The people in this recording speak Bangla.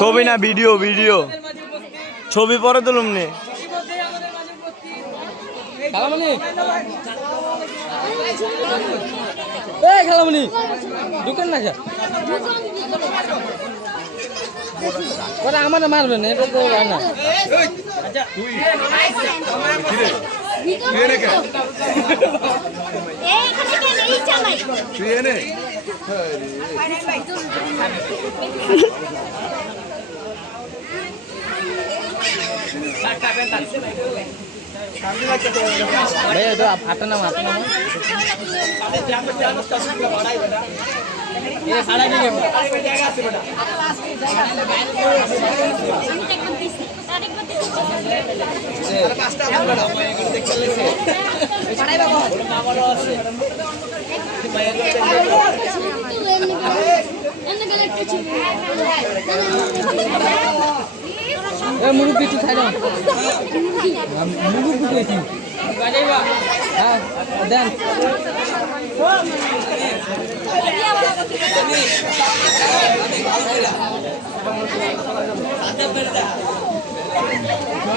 ছবি না ভিডিও ভিডিও। ছবি পরে তুলুম নি। খালামণি দোকান না যা। ওরা আমার মারবেন এটা তো না। এই চালাই ভাই এটা আটটা নাম আটটা নাম আমি দেখুন দিছি মুরুব্বি একটু দাও মুরুব্বি কইছি হ্যাঁ দেন Yeah.